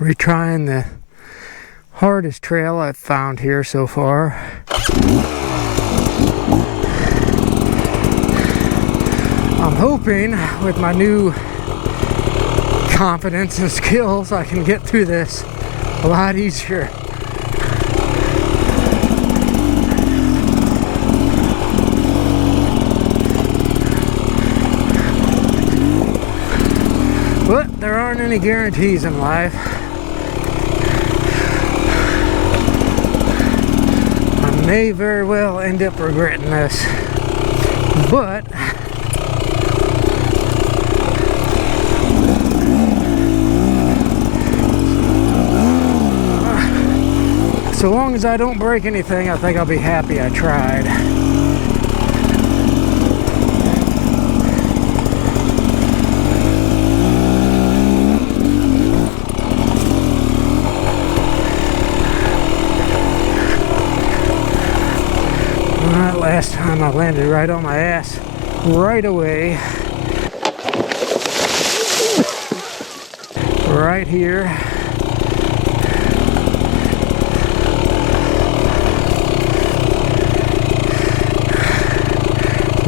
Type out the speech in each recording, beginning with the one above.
retrying the hardest trail I've found here so far. I'm hoping with my new confidence and skills I can get through this a lot easier. But there aren't any guarantees in life. I may very well end up regretting this, but so long as I don't break anything, I think I'll be happy I tried. Last time I landed right on my ass right away. Right here.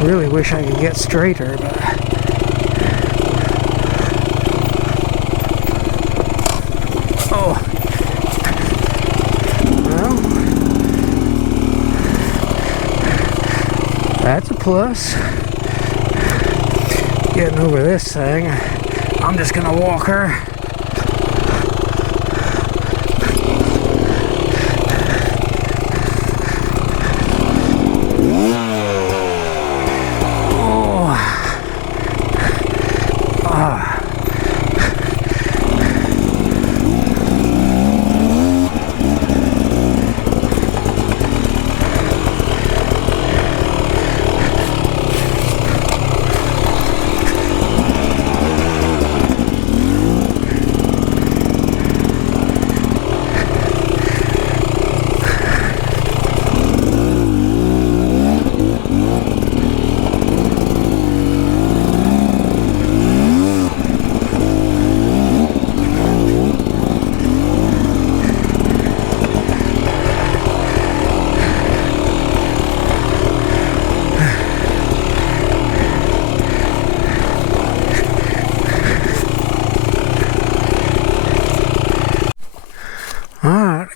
Really wish I could get straighter, but oh. Well, that's a plus. Getting over this thing. I'm just gonna walk her.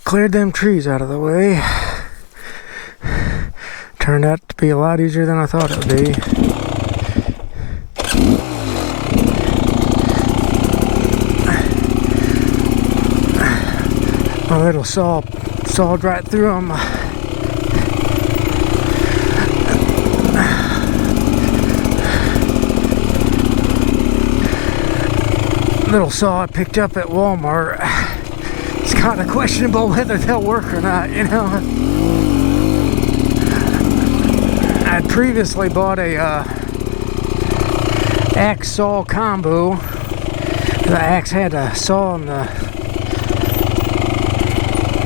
Cleared them trees out of the way. Turned out to be a lot easier than I thought it would be. My little saw sawed right through them. Little saw I picked up at Walmart. It's kind of questionable whether they'll work or not, you know. I'd previously bought a axe saw combo. The axe had a saw on the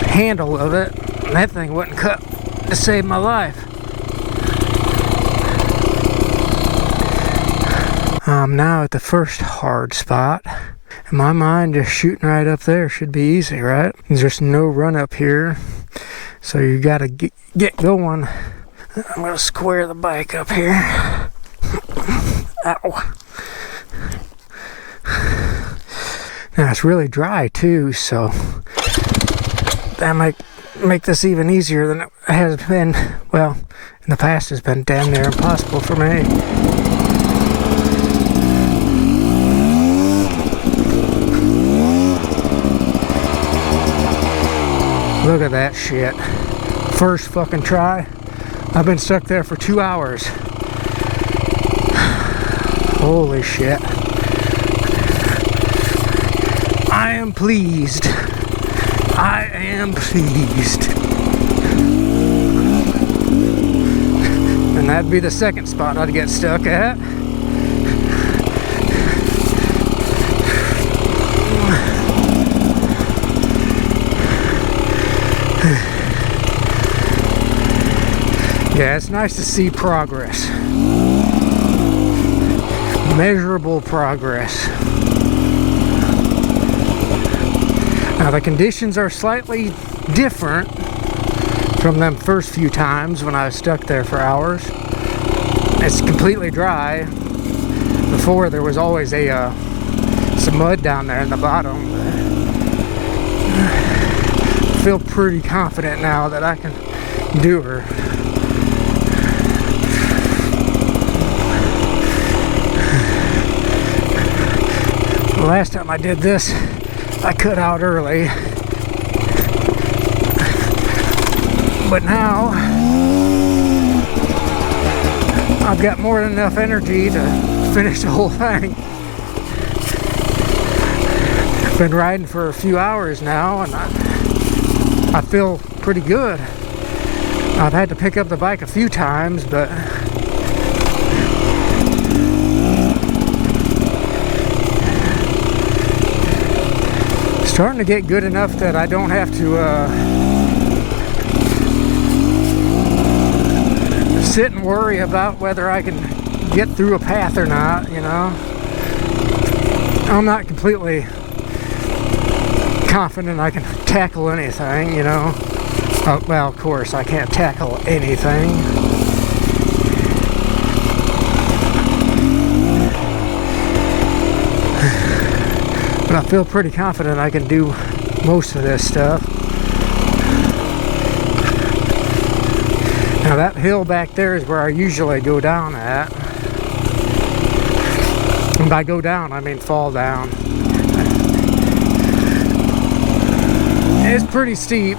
handle of it, and that thing wouldn't cut to save my life. I'm now at the first hard spot. In my mind, just shooting right up there should be easy, right? There's just no run up here, so you gotta get going. I'm gonna square the bike up here. Ow. Now it's really dry too, so that might make this even easier than it has been. Well, in the past it's been damn near impossible for me. Look at that shit. First fucking try. I've been stuck there for 2 hours. Holy shit. I am pleased. I am pleased. And that'd be the second spot I'd get stuck at. Yeah, it's nice to see progress. Measurable progress. Now the conditions are slightly different from them first few times when I was stuck there for hours. It's completely dry. Before there was always some mud down there in the bottom. I feel pretty confident now that I can do her. The last time I did this, I cut out early. But now I've got more than enough energy to finish the whole thing. I've been riding for a few hours now and I feel pretty good. I've had to pick up the bike a few times, but starting to get good enough that I don't have to sit and worry about whether I can get through a path or not, you know. I'm not completely confident I can tackle anything, you know. Well, of course, I can't tackle anything. But I feel pretty confident I can do most of this stuff. Now that hill back there is where I usually go down at. And by go down, I mean fall down. It's pretty steep.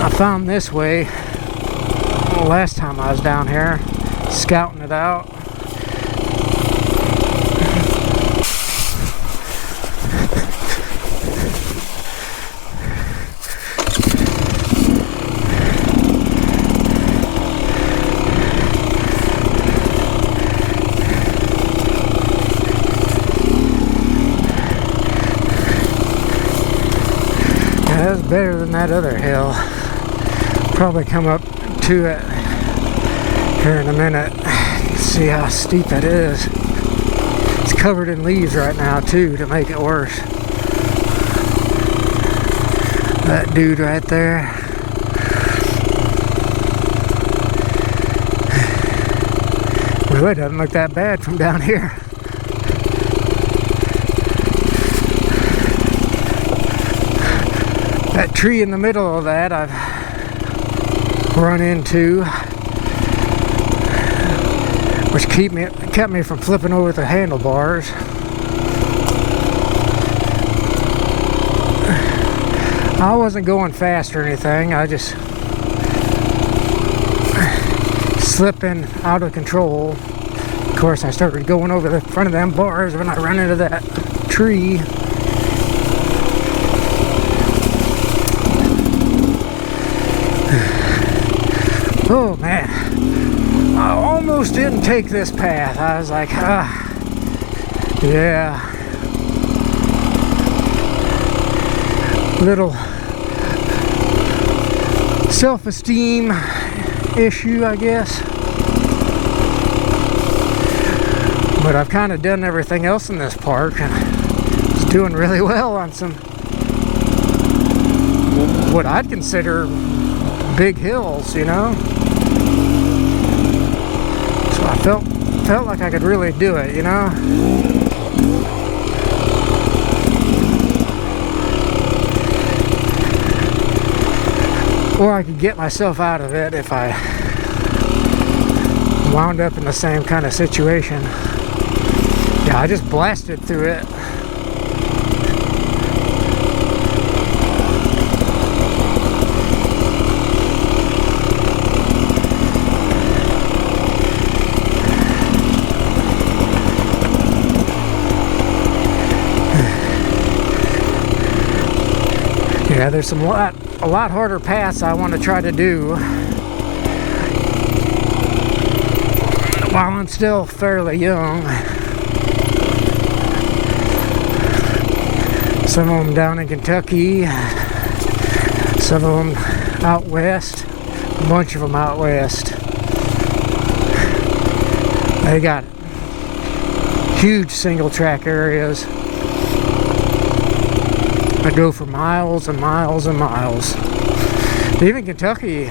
I found this way last time I was down here, scouting it out. That's better than that other hill. Probably come up to it here in a minute. See how steep it is. It's covered in leaves right now too to make it worse. That dude right there. Really doesn't look that bad from down here. That tree in the middle of that I've run into, which kept me from flipping over the handlebars. I wasn't going fast or anything, I just slipping out of control. Of course, I started going over the front of them bars when I ran into that tree. Oh man, I almost didn't take this path. I was like, yeah. Little self-esteem issue, I guess. But I've kind of done everything else in this park and it's doing really well on some, what I'd consider big hills, you know. So I felt like I could really do it, you know. Or I could get myself out of it if I wound up in the same kind of situation. Yeah, I just blasted through it. Yeah, there's a lot harder paths I want to try to do while I'm still fairly young. Some of them down in Kentucky, some of them out west, a bunch of them out west. They got huge single track areas. I go for miles and miles and miles. Even Kentucky,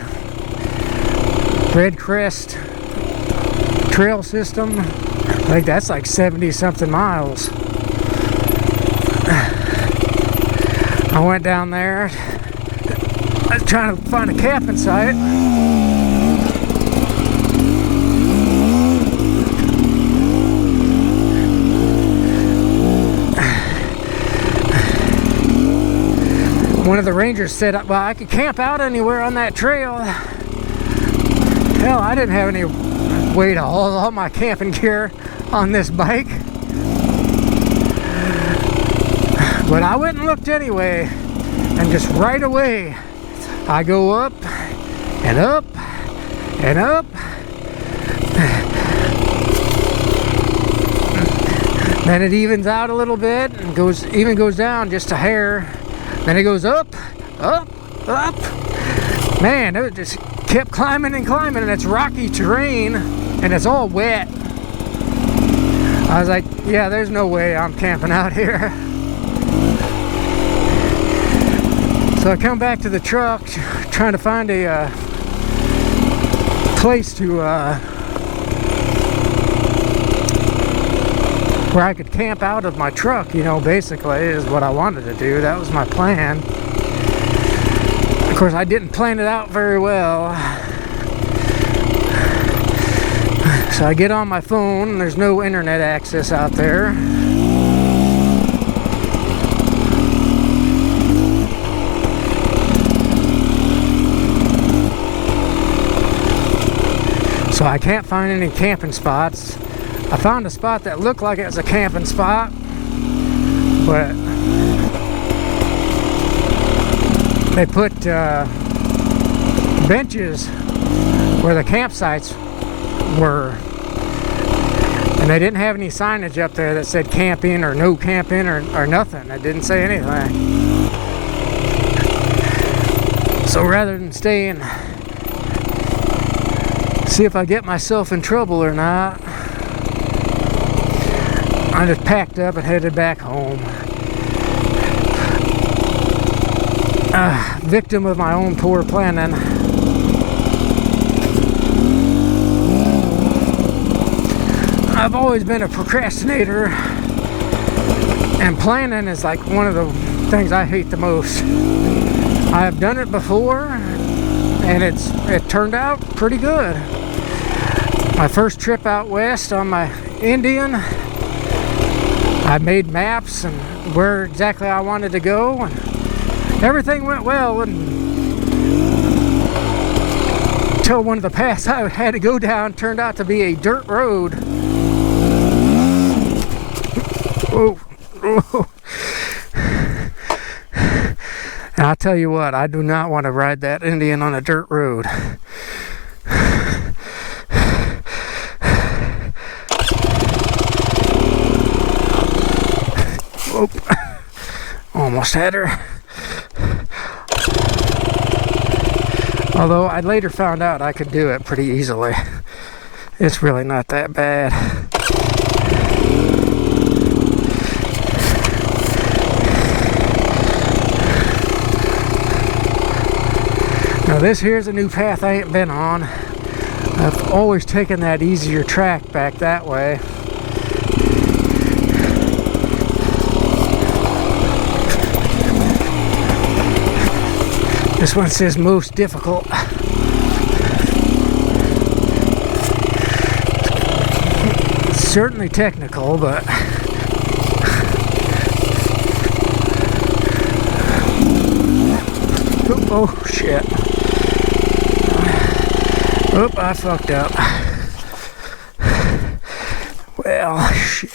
Red Crest trail system, like that's like 70 something miles. I went down there, I was trying to find a camping site. One of the rangers said, well, I could camp out anywhere on that trail. Hell, I didn't have any way to haul all my camping gear on this bike. But I went and looked anyway, and just right away, I go up and up and up. Then it evens out a little bit and even goes down just a hair. Then it goes up, up, up. Man, it just kept climbing and climbing, and it's rocky terrain, and it's all wet. I was like, yeah, there's no way I'm camping out here. So I come back to the truck, trying to find a place to where I could camp out of my truck, you know, basically is what I wanted to do. That was my plan. Of course, I didn't plan it out very well. So I get on my phone, and there's no internet access out there. So I can't find any camping spots. I found a spot that looked like it was a camping spot, but they put benches where the campsites were, and they didn't have any signage up there that said camping or no camping or nothing. It didn't say anything. So rather than stay and see if I get myself in trouble or not, I just packed up and headed back home. Victim of my own poor planning. I've always been a procrastinator, and planning is like one of the things I hate the most. I have done it before, and it turned out pretty good. My first trip out west on my Indian, I made maps and where exactly I wanted to go, and everything went well until one of the paths I had to go down turned out to be a dirt road. Oh, oh. And I'll tell you what, I do not want to ride that Indian on a dirt road. Oh, almost had her. Although I later found out I could do it pretty easily. It's really not that bad. Now this here's a new path I ain't been on. I've always taken that easier track back that way. This one says most difficult. It's certainly technical, but oh shit. Oop, I fucked up. Well, shit.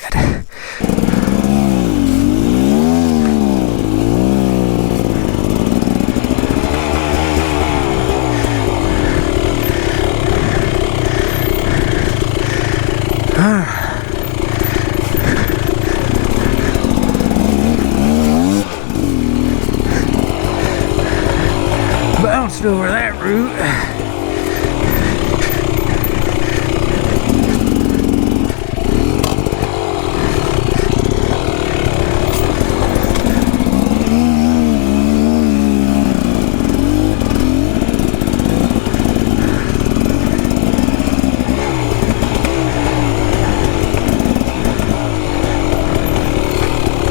Bounced over that route.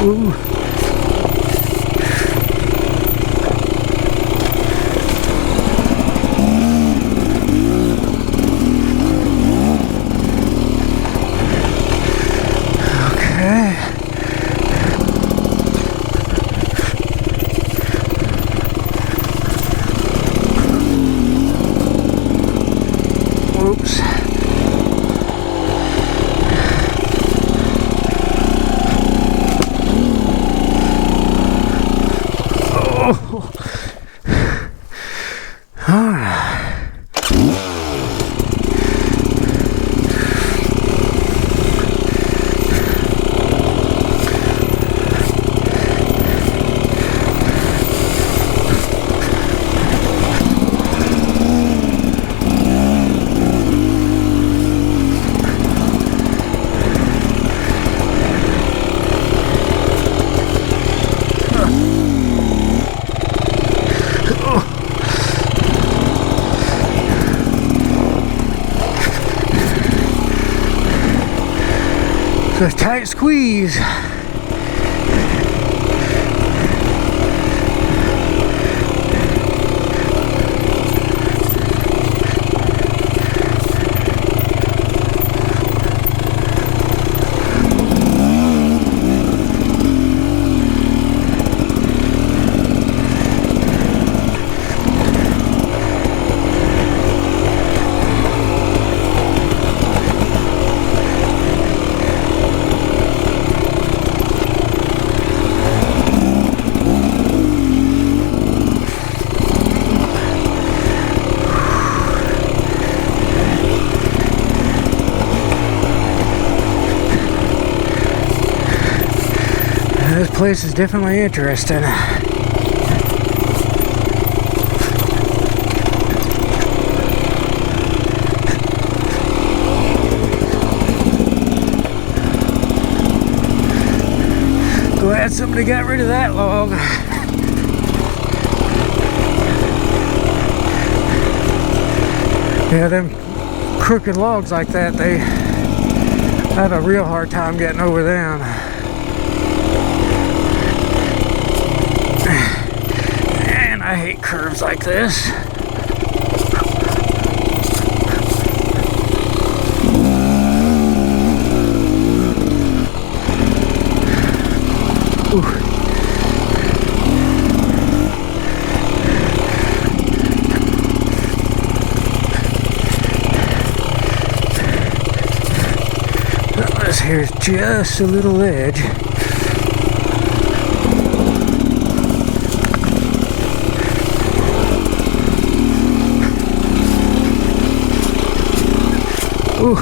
Ooh. Okay. Oops. Oh. All right. It's a tight squeeze. This place is definitely interesting. Glad somebody got rid of that log. Yeah, them crooked logs like that, I have a real hard time getting over them. And I hate curves like this. Ooh. This here's just a little edge. Ooh.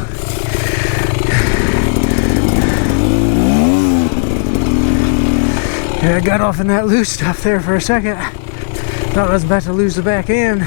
Yeah, I got off in that loose stuff there for a second. Thought I was about to lose the back end.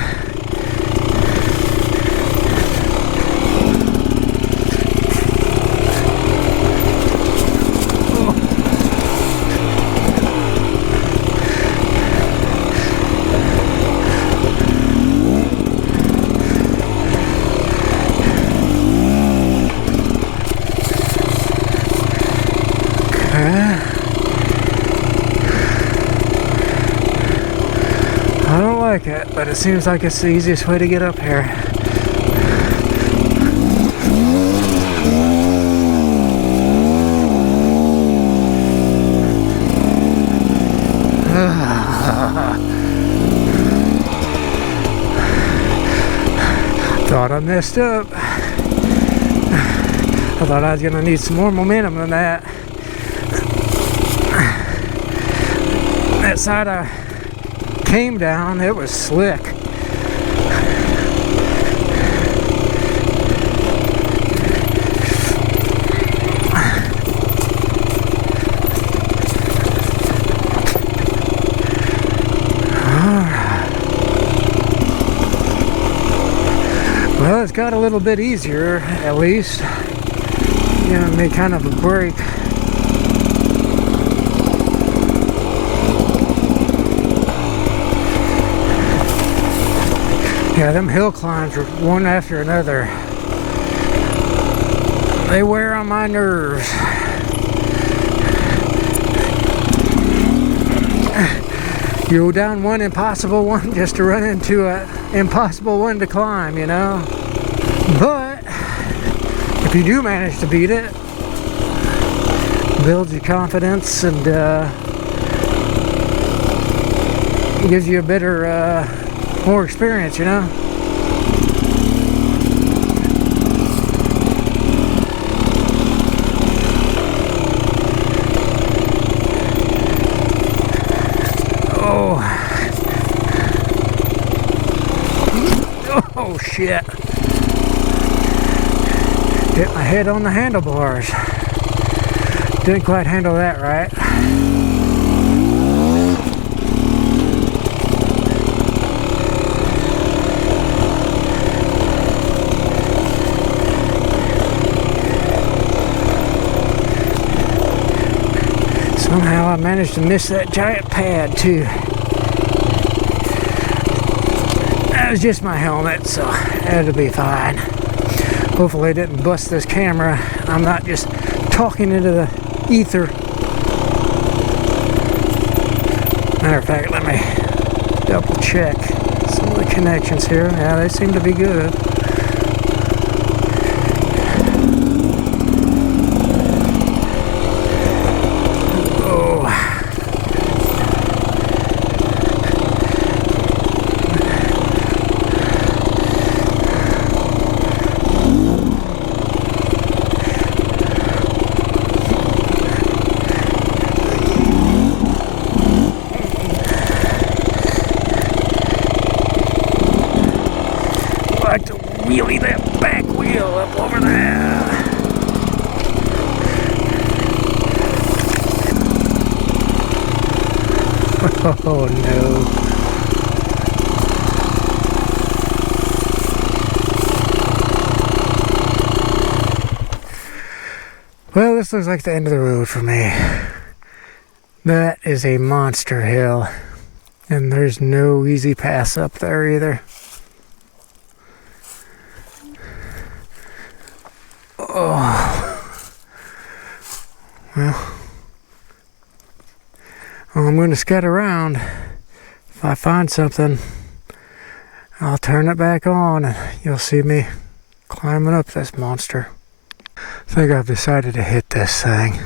I don't like it, but it seems like it's the easiest way to get up here. Thought I messed up. I thought I was gonna need some more momentum than that. That side I came down, it was slick. Well, it's got a little bit easier, at least. Giving me kind of a break. Yeah, them hill climbs are one after another. They wear on my nerves. You go down one impossible one just to run into an impossible one to climb, you know. But if you do manage to beat it, it builds your confidence and gives you a better, more experience, you know. Oh shit. Hit my head on the handlebars. Didn't quite handle that right. Somehow I managed to miss that giant pad too. That was just my helmet, so it'll be fine. Hopefully I didn't bust this camera. I'm not just talking into the ether. Matter of fact, let me double check some of the connections here. Yeah, they seem to be good. Wheelie that back wheel up over there. Oh no. Well, this looks like the end of the road for me. That is a monster hill. And there's no easy pass up there either. Oh, well, I'm going to scout around. If I find something, I'll turn it back on and you'll see me climbing up this monster. I think I've decided to hit this thing.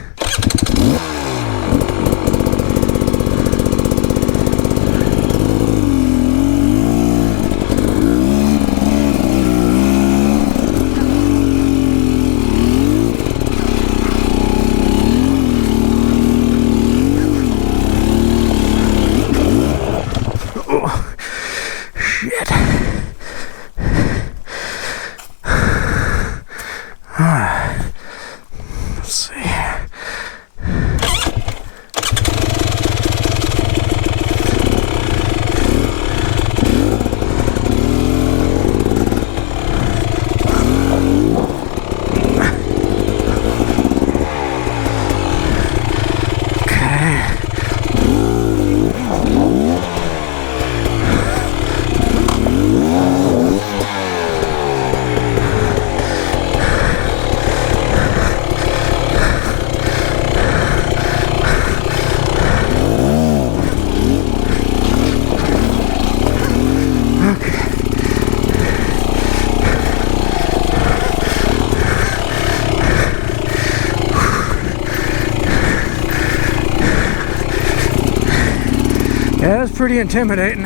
Yeah, that's pretty intimidating.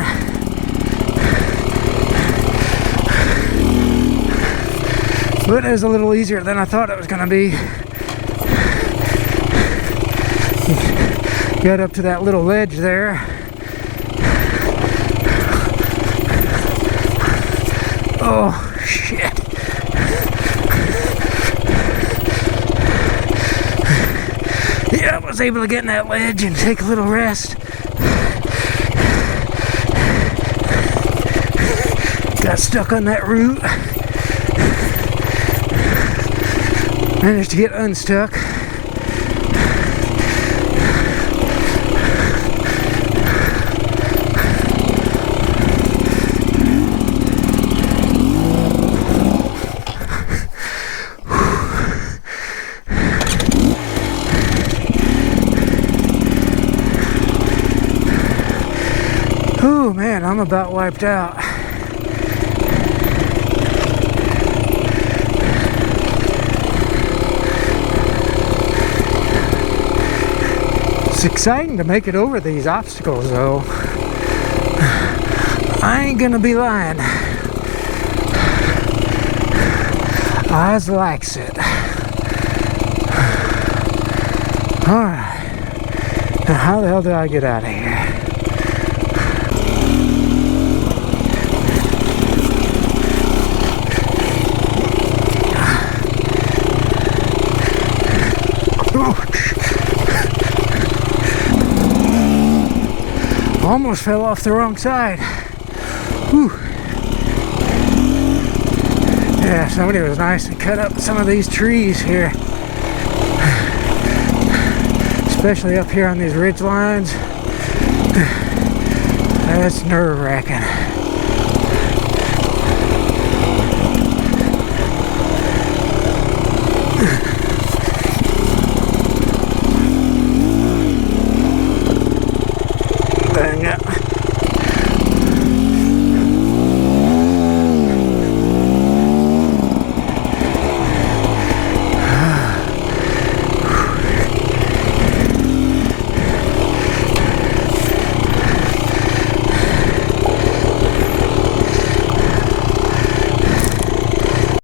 But it is a little easier than I thought it was going to be. Got up to that little ledge there. Oh, shit. Yeah, I was able to get in that ledge and take a little rest. Got stuck on that root. Managed to get unstuck. Man, I'm about wiped out. It's exciting to make it over these obstacles, though. I ain't gonna be lying. I likes it. Alright. Now how the hell did I get out of here? Almost fell off the wrong side. Whew. Yeah, somebody was nice and cut up some of these trees here. Especially up here on these ridge lines. That's nerve-wracking.